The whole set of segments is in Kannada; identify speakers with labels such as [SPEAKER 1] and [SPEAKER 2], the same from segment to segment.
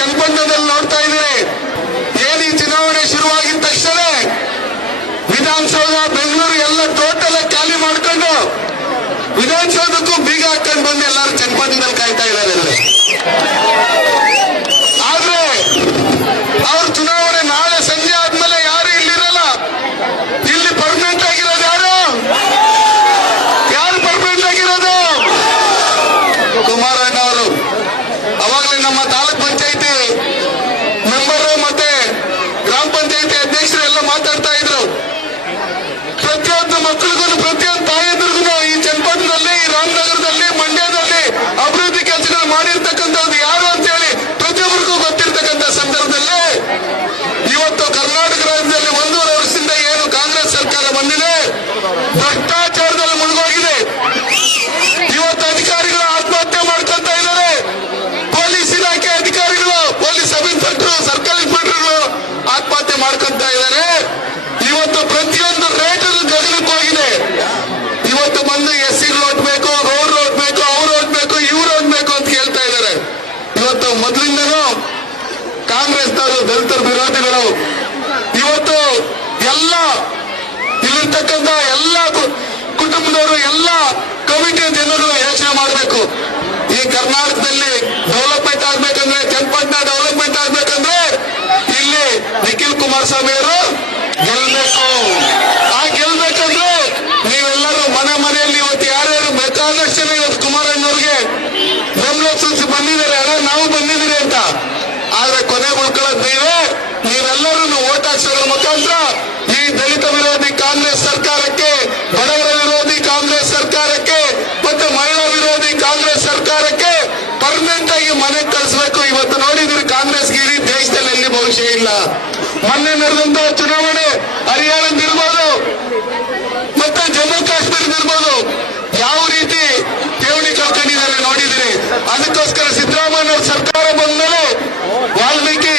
[SPEAKER 1] ಚನ್ನಪಟ್ಟಣದಲ್ಲಿ ನೋಡ್ತಾ ಇದ್ದೀರಿ. ಏನಿ ಚುನಾವಣೆ ಶುರುವಾಗಿದ ತಕ್ಷಣ ವಿಧಾನಸೌಧ, ಬೆಂಗಳೂರು ಎಲ್ಲ ಟೋಟಲ್ ಖಾಲಿ ಮಾಡ್ಕೊಂಡು ವಿಧಾನಸೌಧಕ್ಕೂ ಬೀಗ ಹಾಕೊಂಡು ಬಂದು ಎಲ್ಲರೂ ಚನ್ನಪಟ್ಟಣದಲ್ಲಿ ಕಾಯ್ತಾ ಇದ್ದಾರೆ ಇಲ್ಲಿ. ಆದ್ರೆ ಅವ್ರ ಚುನಾವಣೆ ನಾಳೆ ಸಂಜೆ ಆದ್ಮೇಲೆ ಯಾರು ಇಲ್ಲಿರಲ್ಲ ಇಲ್ಲಿ ಪರ್ಮನೆಂಟ್ ಆಗಿರೋದು ಯಾರು ಯಾರು ಪರ್ಮನೆಂಟ್ ಆಗಿರೋದು ಕುಮಾರಣ್ಣ ಅವರು ಅವಾಗಲೇ ನಮ್ಮ ತಾಲೂಕ್ ಪಂಚಾಯತಿ ಮೆಂಬರ್ ಮತ್ತೆ ಗ್ರಾಮ ಪಂಚಾಯತಿ ಅಧ್ಯಕ್ಷರು ಎಲ್ಲ ಮಾತಾಡ್ತಾ ಇದ್ರು ಪ್ರತಿಯೊಂದು ಮಕ್ಕಳಿಗೂ ಪ್ರತಿಯೊಂದು ತಾಯಂದ್ರಿಗೂ ಈ ಚನ್ನಪಟ್ಟಣದಲ್ಲಿ, ಈ ರಾಮನಗರದಲ್ಲಿ, ಮಂಡ್ಯದಲ್ಲಿ ಅಭಿವೃದ್ಧಿ ಕೆಲಸಗಳು ಮಾಡಿರ್ತಕ್ಕಂಥದ್ದು ಯಾರು ಅಂತ ಹೇಳಿ ಪ್ರತಿಯೊಬ್ಬರಿಗೂ ಗೊತ್ತಿರ್ತಕ್ಕಂಥ ಸಂದರ್ಭದಲ್ಲಿ ಇವತ್ತು ಕರ್ನಾಟಕ ರಾಜ್ಯದಲ್ಲಿ ಒಂದೂವರೆ ವರ್ಷದಿಂದ ಏನು ಕಾಂಗ್ರೆಸ್ ಸರ್ಕಾರ ಬಂದಿದೆ, ಭ್ರಷ್ಟಾಚಾರದಲ್ಲಿ ಮುಳುಗೋಗಿದೆ. ಇವತ್ತು ಅಧಿಕಾರಿಗಳು ಆತ್ಮಹತ್ಯೆ ಮಾಡ್ಕೊಂತ ಇದ್ದಾರೆ. ಪೊಲೀಸ್ ಇಲಾಖೆ ಅಧಿಕಾರಿಗಳು, ಪೊಲೀಸ್ ಸಬ್ ಇನ್ಸ್ಪೆಕ್ಟರ್ ಸರ್ಕಲ್ ಇನ್ಸ್ಪೆಕ್ಟರ್ಗಳು ಆತ್ಮಹತ್ಯೆ ಮಾಡ್ಕೊಂತ ಇದ್ದಾರೆ. ಇವತ್ತು ಪ್ರತಿಯೊಂದು ರೇಟ್ ಹೋಗಿದೆ ಇವತ್ತು ಬಂದು ಎಸ್ ಸಿ ರೋಡ್ ಬೇಕು ರೋಡ್ ರೋಡ್ ಬೇಕು ಅವ್ರು ಓದ್ಬೇಕು, ಇವ್ರು ಓದ್ಬೇಕು ಅಂತ ಹೇಳ್ತಾ ಇದ್ದಾರೆ. ಇವತ್ತು ಮೊದಲಿಂದನೂ ಕಾಂಗ್ರೆಸ್ನವರು, ದಲಿತರ ವಿರೋಧಿಗಳು, ಇವತ್ತು ಎಲ್ಲ ಇಲ್ಲಿರ್ತಕ್ಕಂಥ ಎಲ್ಲ ಕುಟುಂಬದವರು, ಎಲ್ಲ ಕಮಿಟಿ ಜನರು ಯೋಚನೆ ಮಾಡಬೇಕು. ಈ ಕರ್ನಾಟಕದಲ್ಲಿ ಡೆವಲಪ್ಮೆಂಟ್ ಜನ ಇವತ್ತು ಕುಮಾರಣ್ಣವ್ರಿಗೆ ಸೂಚಿ ಬಂದಿದ್ದಾರೆ. ಅಣ್ಣ, ನಾವು ಬಂದಿದ್ದೀರಿ ಅಂತ. ಆದ್ರೆ ಕೊನೆ ಉಳ್ಕೊಳ್ಳೋದು ನೀವೇ. ನೀವೆಲ್ಲರೂ ಓಟ್ ಹಾಕ್ಸೋದ್ರ ಮುಖಾಂತರ ಈ ದಲಿತ ವಿರೋಧಿ ಕಾಂಗ್ರೆಸ್ ಸರ್ಕಾರಕ್ಕೆ, ಬಡವರ ವಿರೋಧಿ ಕಾಂಗ್ರೆಸ್ ಸರ್ಕಾರಕ್ಕೆ ಮತ್ತೆ ಮಹಿಳಾ ವಿರೋಧಿ ಕಾಂಗ್ರೆಸ್ ಸರ್ಕಾರಕ್ಕೆ ಪರ್ಮನೆಂಟ್ ಆಗಿ ಮನೆಗೆ ಕಳಿಸ್ಬೇಕು. ಇವತ್ತು ನೋಡಿದ್ರೆ ಕಾಂಗ್ರೆಸ್ ಗಿರಿ ದೇಶದಲ್ಲಿ ಎಲ್ಲಿ ಭವಿಷ್ಯ ಇಲ್ಲ. ಮೊನ್ನೆ ನಡೆದಂತ ಚುನಾವಣೆ ಹರಿಯಾಣದಿರ್ಬೋದು ಮತ್ತೆ ಜಮ್ಮು ಕಾಶ್ಮೀರದಿರ್ಬೋದು ಯಾವ ರೀತಿ ಠೇವಣಿ ಕಳ್ಕೊಂಡಿದ್ದಾರೆ ನೋಡಿದಿರಿ ಅದಕ್ಕೋಸ್ಕರ ಸಿದ್ದರಾಮಯ್ಯ ಸರ್ಕಾರ ಬಂದ್ಮೇಲೆ ವಾಲ್ಮೀಕಿ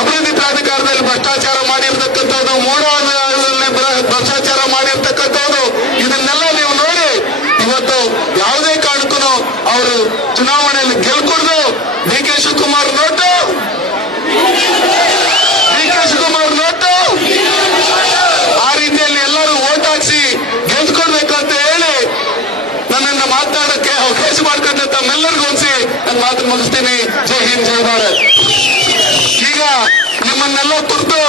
[SPEAKER 1] ಅಭಿವೃದ್ಧಿ ಪ್ರಾಧಿಕಾರದಲ್ಲಿ ಭ್ರಷ್ಟಾಚಾರ ಮಾಡಿರ್ತಕ್ಕಂಥದ್ದು ಮೂಡಾದಲ್ಲಿ ಭ್ರಷ್ಟಾಚಾರ ಮಾಡಿರ್ತಕ್ಕಂಥದ್ದು, ಇದನ್ನೆಲ್ಲ ನೀವು ನೋಡಿ, ಇವತ್ತು ಯಾವುದೇ ಕಾರಣಕ್ಕೂ ಅವರು ಚುನಾವಣೆಯಲ್ಲಿ ಗೆಲ್ಕೊಡ್ದು D K Shivakumar note D K Shivakumar note ಆ ರೀತಿಯಲ್ಲಿ ಎಲ್ಲರೂ ಓಟ್ ಹಾಕ್ಸಿ ಗೆದ್ಕೊಡ್ಬೇಕು ಅಂತ ಹೇಳಿ ನನ್ನನ್ನು ಮಾತನಾಡಕ್ಕೆ ಅವಕಾಶ ಮಾಡ್ಕೊಂಡ ತಮ್ಮೆಲ್ಲರಿಗೂ ಹೊಂದಿಸಿ ನನ್ನ ಮಾತು ಮುಗಿಸ್ತೀನಿ. ಜೈ ಹಿಂದ್, ಜೈ ಭಾರತ್. ಈಗ ನಿಮ್ಮನ್ನೆಲ್ಲ ಕುರಿತು